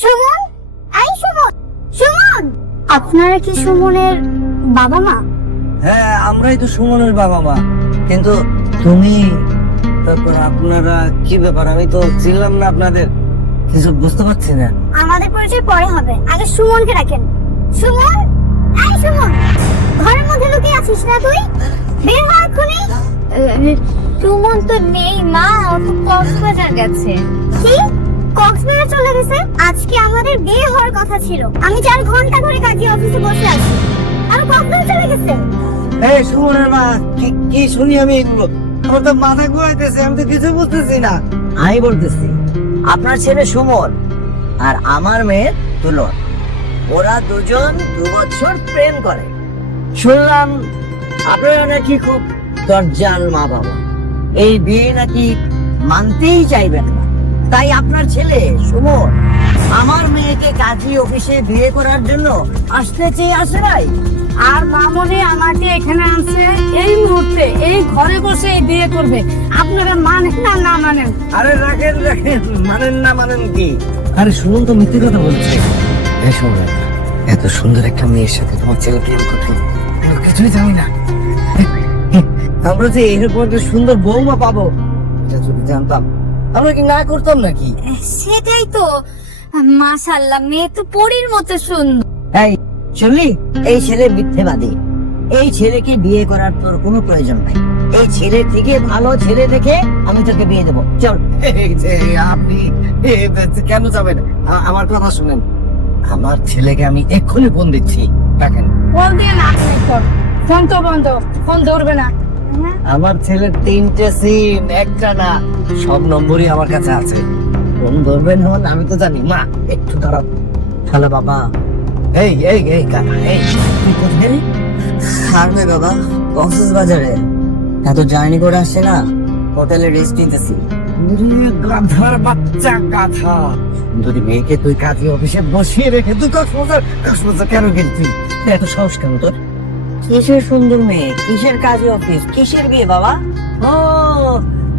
সুমন, এই সুমন, সুমন, আপনারা কি সুমনের বাবা মা? হ্যাঁ, আমরাই তো সুমনের বাবা মা। কিন্তু তুমি, তারপর আপনারা, কি ব্যাপার? আমি তো চিনলাম না আপনাদের, কিছু বুঝতে পারছি না। আমাদের পরিচয় পরে হবে, আগে সুমনকে রাখেন। সুমন, এই সুমন, ঘরের মধ্যে লুকিয়ে আছিস না তুই? বের হ এক্ষুনি। সুমন তো নেই মা, ও তো কক্সবাজার গেছে। কি? কক্সবাজার চলে গেছে? আজকে আমাদের বিয়ে হওয়ার কথা ছিল, আমি 4 ঘন্টা ধরে কাজী অফিসে বসে আছি, আর কক্সবাজার চলে গেছে। এই সুমনের মা, কি শুনি আমি এগুলো? আমার তো মাথা ঘুরাইতেছে, আমি তো কিছু বুঝতেছি না। আমি বলতেছি, আপনার ছেলে সুমন আর আমার মেয়ে তুলন, ওরা দুজন 2 বছর প্রেম করে। শুনলাম আপনারা নাকি খুব দরজাল মা বাবা, এই বিয়ে নাকি মানতেই চাইবেন না। তাই আপনার ছেলে সুমন আমার মেয়েকে কাজী অফিসে বিয়ে করার জন্য আসতে চেয়ে আসে নাই। আর মামনি আমাকে এখানে আনছে এই মুহূর্তে, এই ঘরে বসে এই বিয়ে করবে। আপনারা মানেন না না মানেন? আরে রাখেন, মানেন না মানেন কি? আরে শুনুন তো, মিথ্যে কথা বলছে। শুনুন, এত সুন্দর একটা মেয়ের সাথে তোমার ছেলে প্রেম করতে, কিছুই জানি না। আমরা যে এরকম একটা সুন্দর বৌমা পাবো, এটা যদি জানতাম আমরা কি না করতাম নাকি? সেটাই তো, মাশাআল্লাহ, মেয়ে তো পরীর মতো সুন্দর। এই শুনলি, এই ছেলে মিথ্যেবাদী। এই ছেলেকে বিয়ে করার তোর কোনো প্রয়োজন নাই। এই ছেলে থেকে ভালো ছেলে দেখে আমি তোকে বিয়ে দেবো। চল। আপনি কেন যাবেন? আমার কথা শুনেন, আমার ছেলেকে আমি এক্ষুনি ফোন দিচ্ছি, দেখেন। ফোন দিয়ে না ফোন তো বন্ধ, ফোন ধরবে না। আমার ছেলের 3টে সিম, একটা না, সব নম্বরই আমার কাছে আছে। ফোন ধরবেন হন আমি তো জানি। মা একটু দাঁড়াও। হ্যালো বাবা। এই এই এই কাকা, এই তুই কোথায় গেলি? সামনে বাবা, কক্সবাজারে এত জার্নি করে আসছে না, হোটেলে রেস্ট নিতেছি। গাধার বাচ্চা, গাধা! যদি মেয়েকে তুই কাজী অফিসে বসিয়ে রেখে তুই কক্সবাজার কেন গেলি? এত সাহস কেন তোর? কিসের সুন্দর মেয়ে, কিসের কাজী অফিস, কিসের বিয়ে বাবা? ও,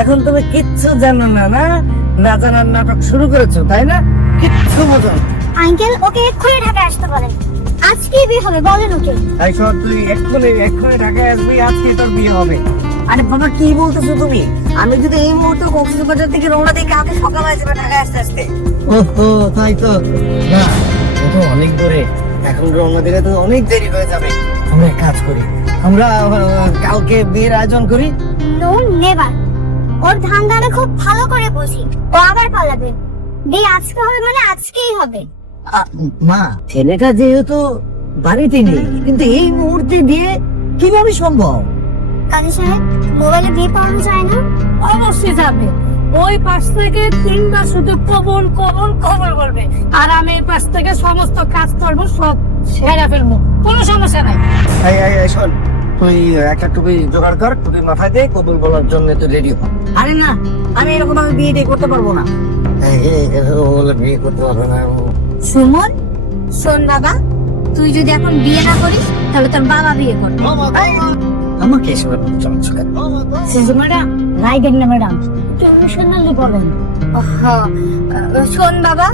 এখন তুমি কিচ্ছু জানো না, না জানার নাটক শুরু করেছো, তাই না? কিচ্ছু বোঝো না। আঙ্কেল, ওকে এক্ষুনি ঢাকায় আসতে বলেন, আজকেই বিয়ে হবে, বলেন ওকে। তাই শোন, তুই এক্ষুনি ঢাকায় আসবি, আজকে তোর বিয়ে হবে। আরে বাবা, কি বলতেছো তুমি? আমি যদি এই মুহূর্তে কক্সবাজার থেকে রওনা দিই, কালকে সকাল হয়ে যাবে ঢাকায় আসতে। ওহো, তাই তো না, ও তো অনেক দূরে, এখন রওনা দিলে তো অনেক দেরি হয়ে যাবে। আমরা এক কাজ করি, আমরা কালকে বিয়ের আয়োজন করি। নো নেভার, ওর ধান্দা আমি খুব ভালো করে বুঝি, ও আবার পালাবে। বিয়ে আজকে হবে মানে আজকেই হবে। মা, ছেলেটা যেহেতু বাড়িতে নেই, কিন্তু এই মুহূর্তে বিয়ে কিভাবে সম্ভব? কাজী সাহেব, মোবাইলে বিয়ে পড়ানো যায় না? অবশ্যই যাবে। ওই পাশ থেকে 3বার শুধু কবুল কবুল কবুল বলবে, আর আমি এই পাশ থেকে সমস্ত কাজ করবো, সব সেরে ফেলবো, কোনো সমস্যা নাই। এই শোন, তুই একটা টুপি জোগাড় কর, টুপি মাথায় দে, কবুল বলার জন্য তুই রেডি হ। আরে না, আমি এরকম ভাবে বিয়ে করতে পারবো না। বিয়ে করতে পারবো না। সুমন, শোন বাবা, তুই যদি এখন বিয়ে না করিস তাহলে তোর বাবা বিয়ে করবে। আমাকে এসবের চমৎকার ম্যাডাম, রাইডেন না ম্যাডাম, ইমোশনালি বলেন। শোন বাবা,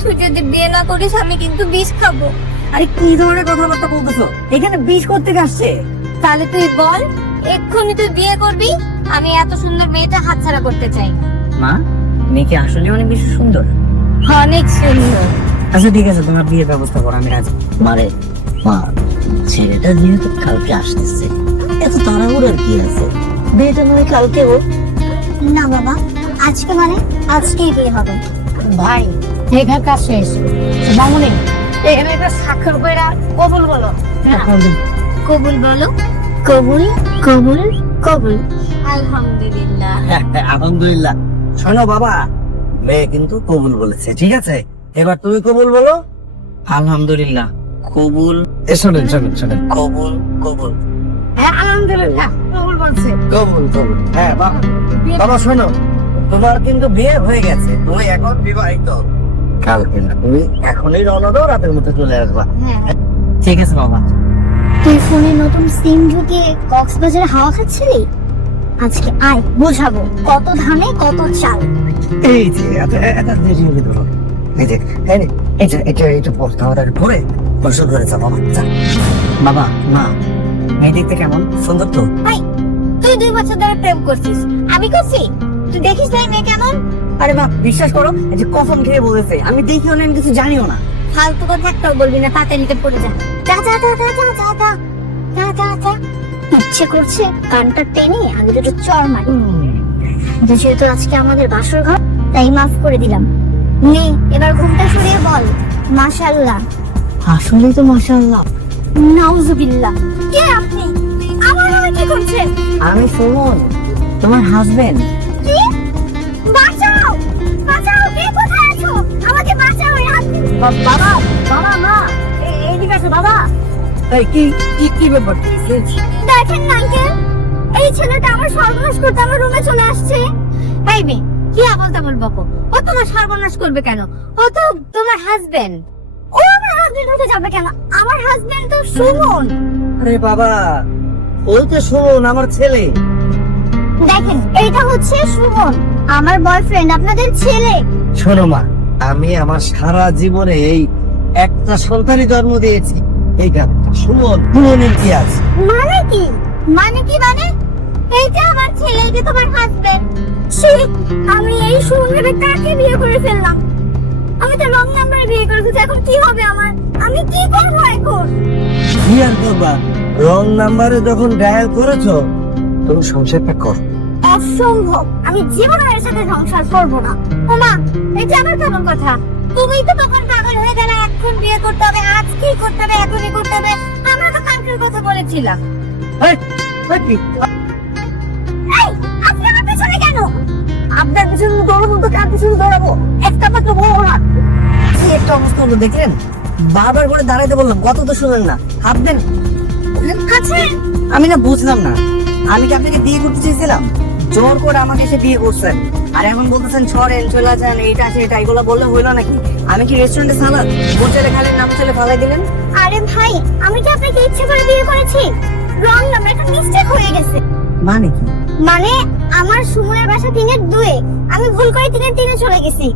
তুই যদি বিয়ে না করিস আমি কিন্তু বিষ খাবো। আরে কি ধরনের কথাবার্তা বলতেছো? এখানে বিষ করতে আসছে? তাহলে তুই বল, এক্ষুনি তুই বিয়ে করবি? আমি এত সুন্দর মেয়েটা হাতছাড়া করতে চাই না। মা, মেয়েকে আসলে অনেক বেশি সুন্দর। অনেক সুন্দর। আচ্ছা ঠিক আছে, তোমার বিয়ের ব্যবস্থা করো, আমি রাজি। মারে মা, ছেলেটা যেহেতু কালকে আসতেছে, এত তাড়াহুড়োর কি আছে? বিয়েটা মানে কালকে হোক। না বাবা, আজকে মানে আজকেই বিয়ে হবে। ভাই, এখানে কাজ শেষ। মামুনি, এখানে একটা স্বাক্ষর করে কবুল বলো। কবুল বলো, কবুল কবুল কবুল। আলহামদুলিল্লাহ। আলহামদুলিল্লাহ। শোনো বাবা, মেয়ে কিন্তু কবুল বলেছে, ঠিক আছে? এবার তুমি কবুল বলো। আলহামদুলিল্লাহ, কবুল। শোনেন, কবুল কবুল। হ্যাঁ, আলহামদুলিল্লাহ, কবুল বলছে। কবুল কবুল। হ্যাঁ বাবা, শোনো, তোমার কিন্তু বিয়ে হয়ে গেছে, তুমি এখন বিবাহিত। কালকে না, তুমি এখনই রওনা দাও, রাতের মধ্যে চলে আসবা। হ্যাঁ। ঠিক আছে বাবা। তুই ফোনে নতুন সিম ঢুকিয়ে কক্সবাজারে হাওয়া খাচ্ছিলি? আজকে আয়, বোঝাবো কত ধানে কত চাল। এই যে এত দেরি হলে ধরো, এই যে এই নে, এটা পর খাওয়াটা করে পরিশোধ করে যা বাবা যা। বাবা মা মেয়ে দেখতে কেমন? সুন্দর তো? ভাই তুই 2 বছর ধরে প্রেম করছিস, আমি করছি? তুই দেখিস না এই মেয়ে কেমন? আরে মা বিশ্বাস করো, এই যে কসম খেয়ে বলেছে, আমি দেখিও না, আমি কিছু জানিও না। ফালতু কথা একটাও বলবি না, তাড়াতাড়ি পড়ে যা। যা যা যা যা যা যা যা যা যা যা। ইচ্ছে করছে কানটা টেনে আমি দুটো চড় মারি। যেহেতু আজকে আমাদের বাসর ঘর, তাই মাফ করে দিলাম। নে এবার ঘুমটা সরিয়ে বল মাশাআল্লাহ। আসলেই তো মাশাআল্লাহ। নাউজুবিল্লাহ। কে আপনি? আমার নামে কি করছেন? আমি সুমন, তোমার হাজবেন্ড। কি? বাঁচাও বাঁচাও, কে কোথায় আছো? আমাকে বাঁচাও, এই হাত দিন। বাবা বাবা মা এইদিকে আসো বাবা। এই কি কি কি ব্যাপার? দেখেন না আঙ্কেল, এই ছেলেটা আমার সর্বনাশ করতে আমার রুমে চলে আসছে। এই মেয়ে কি আবল তাবল বকো, ও তোমার সর্বনাশ করবে কেন? ও তো তোমার হাজবেন্ড। ও আমার হাজবেন্ড হতে যাবে কেন? আমার হাজবেন্ড তো সুমন। আরে বাবা, ও তো সুমন আমার ছেলে। দেখেন এইটা হচ্ছে সুমন, আমার বয়ফ্রেন্ড, আপনাদের ছেলে। শোনো মা, আমি আমার সারা জীবনে এই একটা সন্তানই জন্ম দিয়েছি। এই গানটা সুমন, সুমনের কি আছে? মানে কি? মানে কি মানে? এইটা আমার ছেলে, এটা তোমার হাজবেন্ড। সে আমি এই সুমনের কাকে বিয়ে করে ফেললাম? আমি তো রং নাম্বারে বিয়ে করে ফেলছি, এখন কি হবে আমার? আমি কি করবো এখন? কি আর করবা, রং নাম্বারে যখন ডায়াল করেছো, তুমি সংসারটা কর। অসম্ভব, আমি জীবনে এর সাথে সংসার করব না। ওমা, এটা আমার কেমন কথা? তুমিই তো তখন পাগল হয়ে গেলে, এখন বিয়ে করতে হবে, আজকেই করতে হবে, এখনই করতে হবে। আমরা তো কালকের কথা বলেছিলাম। এই, এই কি? এই, আপনি আমার পেছনে কেন? আপনার পিছনে দৌড়াবো তো কার পিছনে দৌড়াবো? একটা মাত্র বড় হাত। কি একটা অবস্থা হলো দেখলেন? বারবার করে দাঁড়াইতে বললাম, কত তো শুনলেন না। হাত দেন। আছে আমি না বুঝলাম না, আমি কি আপনাকে বিয়ে করতে চেয়েছিলাম? জোর করে আমাকে এসে বিয়ে করছেন, আর এখন বলতেছেন ছড়েন চলে যান, এইটা সেটা, এগুলো বললে হইলো নাকি? আমি কি রেস্টুরেন্টে সালাদ হোটেলে খালি নাম চলে ফালাই দিলেন? আরে ভাই, আমি কি আপনাকে ইচ্ছে করে বিয়ে করেছি? রং নাম্বার, একটা মিস্টেক হয়ে গেছে। মানে কি? মানে আমার সুমনের বাসা 3-2-এ, আমি ভুল করে 3-3-এ চলে গেছি।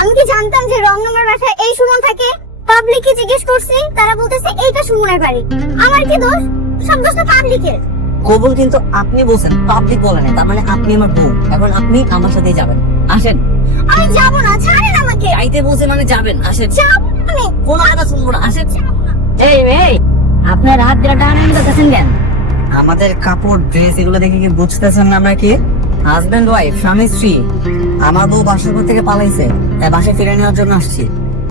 আমি কি জানতাম যে রং নাম্বার বাসায় এই সুমন থাকে? পাবলিককে জিজ্ঞেস করছি, তারা বলতেছে এইটা সুমনের বাড়ি। আমার কি দোষ? সব দোষ তো পাবলিকের। কবুল কিন্তু আপনি বলছেন, পাবলিক বলে না, তার মানে আপনি আমার বউ, এখন আপনি আমার সাথে যাবেন। আসেন। আমি যাবো না, ছাড়েন আমাকে। যাইতে বলছে মানে যাবেন, আসেন। যাবো না আমি। কোনো কথা শুনবো না, আসেন। এই এই আপনার হাত দিয়ে টানাটানি করতেছেন কেন? আমাদের কাপড় ড্রেস এগুলো দেখে কি বুঝতেছেন না আমরা কি হাজবেন্ড ওয়াইফ, স্বামী স্ত্রী? আমার বউ বাসার ঘর থেকে পালাইছে, তাই বাসায় ফিরে নেওয়ার জন্য আসছি।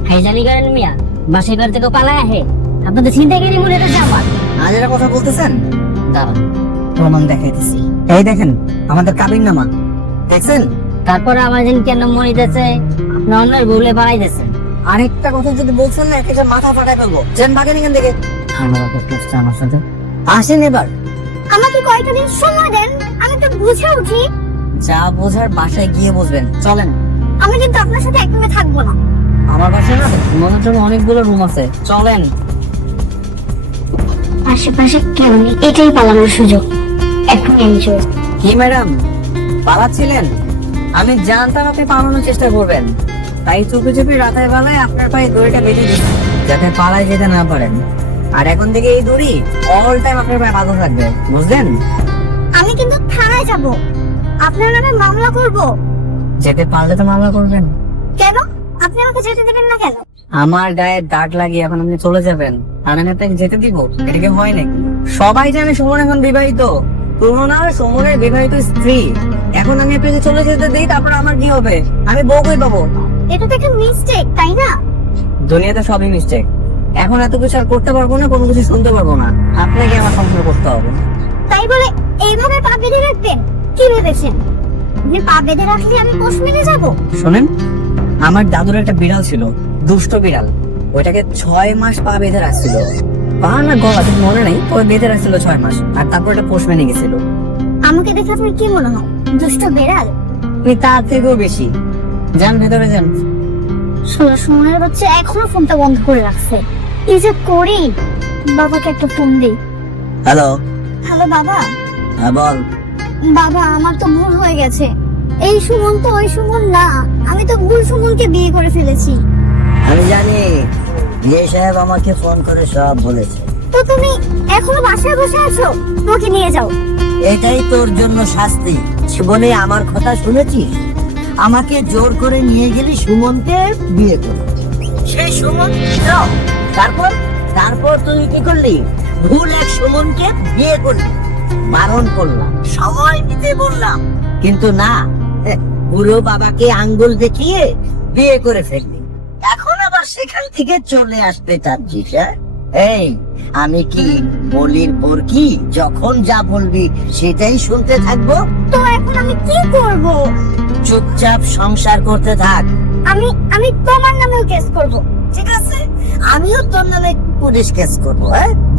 হাইজানি করেন মিয়া, বাসে ঘর থেকে পালায় আহে। আপনাদের চিন্তা করি মনে হচ্ছে আমার। আজ এটা কথা বলতেছেন, দাঁড়ান প্রমাণ দেখাইতেছি। এই দেখেন আমাদের কাবিন নামা, দেখছেন? তারপরে আমার যেন কেন মনে যাচ্ছে আপনি অন্যের ভুলে পালাইতেছেন। আরেকটা কথা যদি বলছেন না, একটা মাথা ফাটাই ফেলবো। যেন ভাগেন এখান থেকে। আমার করতে আমার সাথে আসেন এবার। আমাকে কয়েকটা দিন সময় দেন, আমি তো বুঝে উঠি। যা বোঝার বাসায় গিয়ে বুঝবেন, চলেন। আমি কিন্তু আপনার সাথে একদমই থাকবো না। আমার বাসায় না ঘুমানোর জন্য অনেকগুলো রুম আছে, চলেন। আশেপাশে কেউ নেই, এটাই পালানোর সুযোগ। এখন এনজয়। কি ম্যাডাম পালাচ্ছিলেন? আমি জানতাম আপনি পালানোর চেষ্টা করবেন, তাই চুপি চুপি রাতের বেলায় আপনার পায়ে দড়িটা বেঁধে দিচ্ছি, যাতে পালায় যেতে না পারেন। আর এখন থেকে এই দড়ি অল টাইম আপনার পায়ে বাঁধা থাকবে, বুঝলেন? আমি কিন্তু থানায় যাব, আপনার নামে মামলা করব। যেতে পারলে তো মামলা করবেন। কেন? আপনি আমাকে যেতে দেবেন না কেন? আমার গায়ে দাগ লাগিয়ে এখন আপনি চলে যাবেন, আর আমি আপনাকে যেতে দিব? এটা কি হয় নাকি? সবাই জানে সুমন এখন বিবাহিত, তুলনার সুমনের বিবাহিত স্ত্রী। এখন আমি আপনাকে চলে যেতে দিই, তারপর আমার কি হবে? আমি বউ কই পাবো? এটা তো একটা মিস্টেক, তাই না? দুনিয়াতে সবই মিস্টেক। এখন এত কিছু আর করতে পারবো না, কোনো কিছু শুনতে পারবো না, আপনাকে আমার সংসার করতে হবে। তাই বলে এইভাবে পা বেঁধে রাখবেন? কি ভেবেছেন আপনি পা বেঁধে রাখলে আমি পোষ মেনে যাব? শোনেন, আমার দাদুর একটা বিড়াল ছিল, দুষ্ট বিড়াল। ওইটাকে 6 মাস পা বেঁধে রাখছিল, পা না গলা ঠিক মনে নেই, তবে বেঁধে রাখছিল 6 মাস, আর তারপর এটা পোষ মেনে গেছিল। আমাকে দেখে আপনার কি মনে হয়, দুষ্ট বেড়াল? আপনি তার থেকেও বেশি। যান ভেতরে যান। সুমনের বাচ্চা এখনো ফোনটা বন্ধ করে রাখছে। কি যে করি? বাবাকে একটা ফোন দিই। হ্যালো। হ্যালো বাবা। হ্যাঁ বল। বাবা, আমার তো ভুল হয়ে গেছে। এই সুমন তো ওই সুমন না, আমি তো ভুল সুমনকে বিয়ে করে ফেলেছি। বিয়ে সাহেব আমাকে ফোন করে সব বলেছে। তো তুমি এখনো বাসায় বসে আছো? তোকে নিয়ে যাও। এটাই তোর জন্য শাস্তি। জীবনে আমার কথা শুনেছিস? আমাকে জোর করে নিয়ে গেলি সুমনকে বিয়ে করে। সেই সুমন যাও। তারপর তারপর তুই কি করলি? ভুল এক সুমনকে বিয়ে করলি। বারণ করলাম, সময় নিতে বললাম, কিন্তু না, পুরো বাবাকে আঙ্গুল দেখিয়ে বিয়ে করে ফেললি। এখন আবার সেখান থেকে চলে আসতে চাচ্ছিস? এই, আমি কি বলির পর কি যখন যা বলবি সেটাই শুনতে থাকবো? তো এখন আমি কি করব? চুপচাপ সংসার করতে থাক। আমি আমি তোমার নামেও কেস করব। ঠিক আছে, আমিও তোর নামে পুলিশ কেস করবো।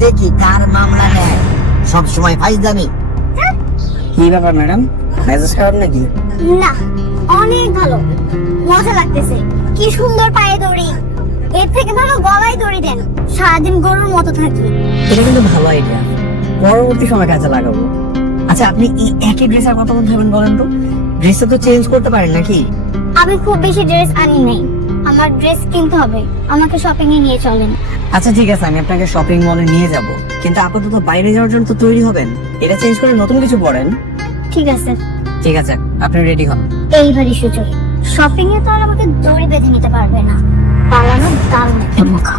দেখি কার মামলা নেয়। সব সময় ফাইজলামি। কি ব্যাপার ম্যাডাম, মেজাজ খারাপ নাকি? না, অনেক ভালো, মজা লাগতেছে। কি সুন্দর পায়ে দড়ি। এর থেকে ভালো গলায় দড়ি দেন, সারাদিন গরুর মতো থাকি। এটা কিন্তু ভালো আইডিয়া, পরবর্তী সময় কাজে লাগাবো। আচ্ছা, আপনি এই একই ড্রেস আর কত মধ্যে হবেন বলেন তো? ড্রেসটা তো চেঞ্জ করতে পারেন নাকি? আমি খুব বেশি ড্রেস আনি নাই, আমার ড্রেস কিনতে হবে। আমাকে শপিং এ নিয়ে চলেন। আচ্ছা ঠিক আছে, আমি আপনাকে শপিং মলে নিয়ে যাব, কিন্তু আপাতত বাইরে যাওয়ার জন্য তো তৈরি হবেন। এটা চেঞ্জ করে নতুন কিছু পরেন। ঠিক আছে, ঠিক আছে, আপনি রেডি হন। এইবারই সুযোগ। শপিং এ তো আর আমাকে দড়ি বেঁধে নিতে পারবে না। পালানো দারুণ একটা মৌকা।